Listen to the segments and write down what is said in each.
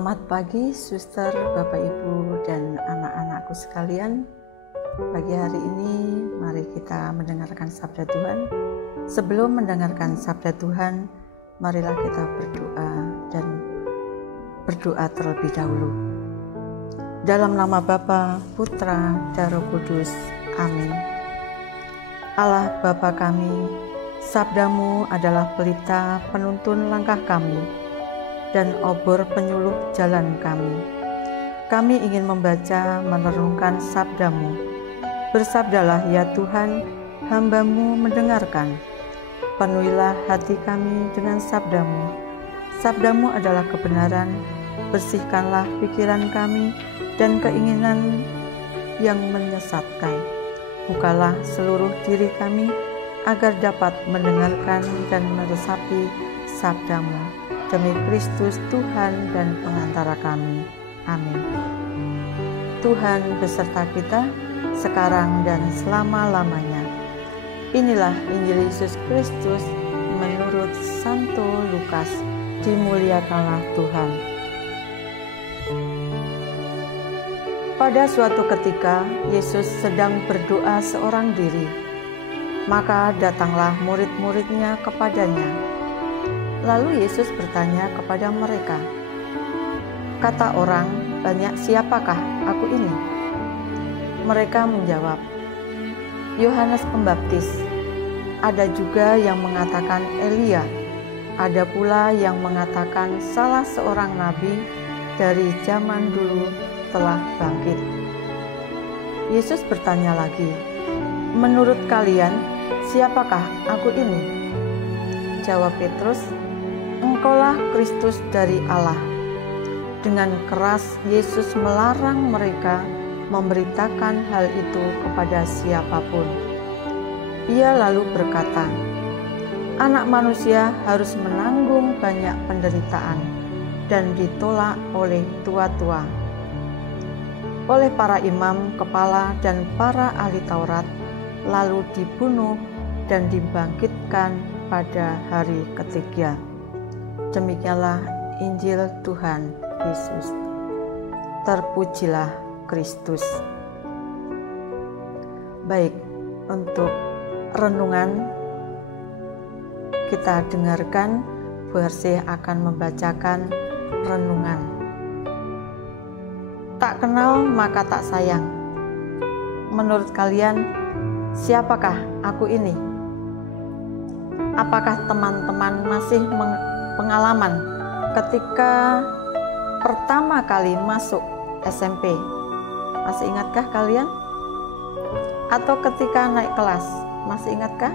Selamat pagi, suster, Bapak, Ibu, dan anak-anakku sekalian. Pagi hari ini, mari kita mendengarkan sabda Tuhan. Sebelum mendengarkan sabda Tuhan, marilah kita berdoa dan berdoa terlebih dahulu. Dalam nama Bapa, Putra, dan Roh Kudus. Amin. Allah Bapa kami, sabdamu adalah pelita penuntun langkah kami dan obor penyuluh jalan kami. Kami ingin membaca, merenungkan sabdamu. Bersabdalah ya Tuhan, hamba-Mu mendengarkan. Penuhilah hati kami dengan sabdamu. Sabdamu adalah kebenaran, bersihkanlah pikiran kami dan keinginan yang menyesatkan. Bukalah seluruh diri kami agar dapat mendengarkan dan meresapi sabdamu. Demi Kristus Tuhan dan pengantara kami. Amin. Tuhan beserta kita sekarang dan selama-lamanya. Inilah Injil Yesus Kristus menurut Santo Lukas. Dimuliakanlah Tuhan. Pada suatu ketika Yesus sedang berdoa seorang diri. Maka datanglah murid-muridnya kepadanya. Lalu Yesus bertanya kepada mereka, kata orang banyak, siapakah aku ini? Mereka menjawab, Yohanes Pembaptis. Ada juga yang mengatakan Elia. Ada pula yang mengatakan salah seorang nabi dari zaman dulu telah bangkit. Yesus bertanya lagi, menurut kalian siapakah aku ini? Jawab Petrus, Engkaulah Kristus dari Allah. Dengan keras Yesus melarang mereka memberitakan hal itu kepada siapapun. Ia lalu berkata, Anak manusia harus menanggung banyak penderitaan dan ditolak oleh tua-tua, oleh para imam kepala dan para ahli Taurat, lalu dibunuh dan dibangkitkan pada hari ketiga. Demikianlah Injil Tuhan Yesus. Terpujilah Kristus. Baik, untuk renungan kita dengarkan, Bu Hersih akan membacakan renungan. Tak kenal maka tak sayang. Menurut kalian, siapakah aku ini? Apakah teman-teman masih pengalaman ketika pertama kali masuk SMP? Masih ingatkah kalian? Atau ketika naik kelas, masih ingatkah?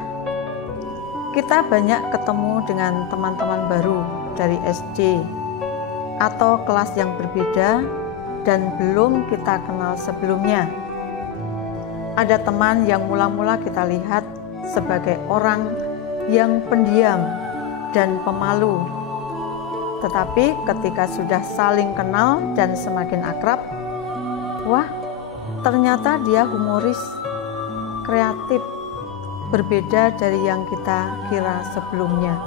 Kita banyak ketemu dengan teman-teman baru dari SD atau kelas yang berbeda dan belum kita kenal sebelumnya. Ada teman yang mula-mula kita lihat sebagai orang yang pendiam dan pemalu. Tetapi ketika sudah saling kenal dan semakin akrab, wah, ternyata dia humoris, kreatif, berbeda dari yang kita kira sebelumnya.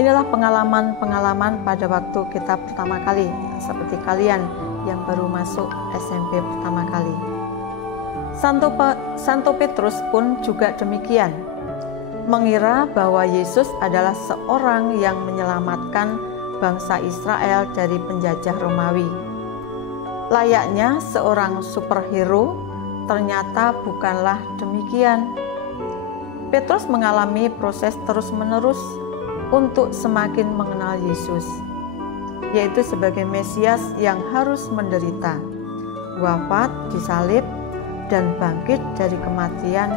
Inilah pengalaman-pengalaman pada waktu kita pertama kali, seperti kalian yang baru masuk SMP pertama kali. Santo Petrus pun juga demikian, mengira bahwa Yesus adalah seorang yang menyelamatkan bangsa Israel dari penjajah Romawi. Layaknya seorang superhero, ternyata bukanlah demikian. Petrus mengalami proses terus-menerus untuk semakin mengenal Yesus, yaitu sebagai Mesias yang harus menderita, wafat, disalib, dan bangkit dari kematian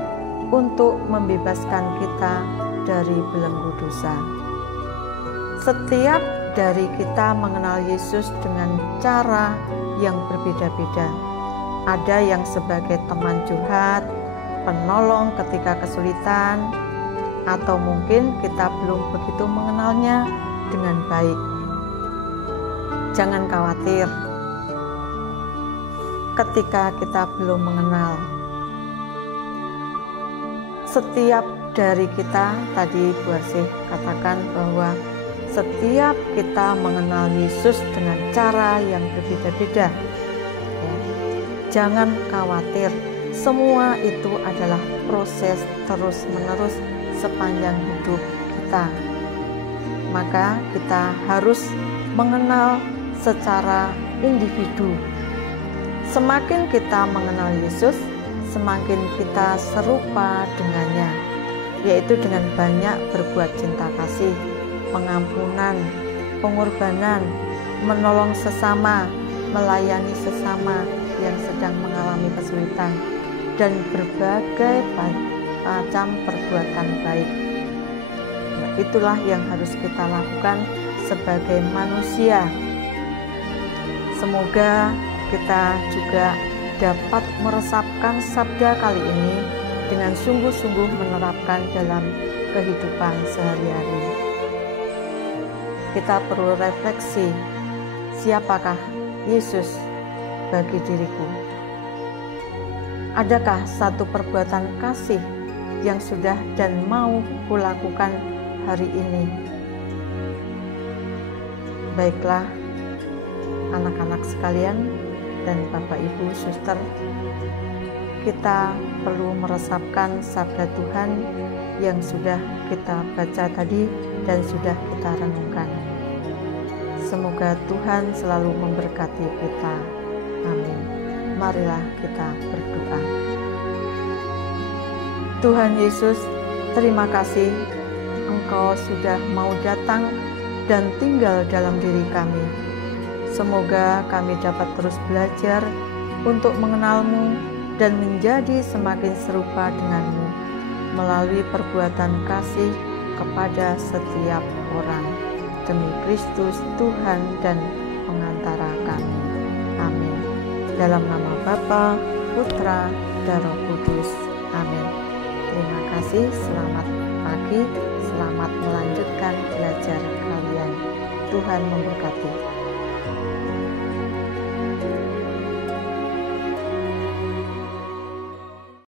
untuk membebaskan kita dari belenggu dosa. Setiap dari kita mengenal Yesus dengan cara yang berbeda-beda. Ada yang sebagai teman curhat, penolong ketika kesulitan, atau mungkin kita belum begitu mengenalnya dengan baik. Jangan khawatir ketika kita belum mengenal. Setiap dari kita, tadi Bu Hersih katakan bahwa setiap kita mengenal Yesus dengan cara yang berbeda-beda. Ya. Jangan khawatir, semua itu adalah proses terus-menerus sepanjang hidup kita. Maka kita harus mengenal secara individu. Semakin kita mengenal Yesus, semakin kita serupa dengannya, yaitu dengan banyak berbuat cinta kasih, pengampunan, pengorbanan, menolong sesama, melayani sesama yang sedang mengalami kesulitan, dan berbagai macam perbuatan baik. Nah, itulah yang harus kita lakukan sebagai manusia. Semoga kita juga dapat meresapkan sabda kali ini dengan sungguh-sungguh menerapkan dalam kehidupan sehari-hari. Kita perlu refleksi, siapakah Yesus bagi diriku? Adakah satu perbuatan kasih yang sudah dan mau kulakukan hari ini? Baiklah, anak-anak sekalian dan Bapak Ibu Suster, kita perlu meresapkan sabda Tuhan yang sudah kita baca tadi dan sudah kita renungkan. Semoga Tuhan selalu memberkati kita. Amin. Marilah kita berdoa. Tuhan Yesus, terima kasih Engkau sudah mau datang dan tinggal dalam diri kami. Semoga kami dapat terus belajar untuk mengenal-Mu dan menjadi semakin serupa dengan-Mu melalui perbuatan kasih kepada setiap orang. Demi Kristus Tuhan dan pengantara kami. Amin. Dalam nama Bapa, Putra, dan Roh Kudus. Amin. Terima kasih, selamat pagi, selamat melanjutkan belajar kalian. Tuhan memberkati.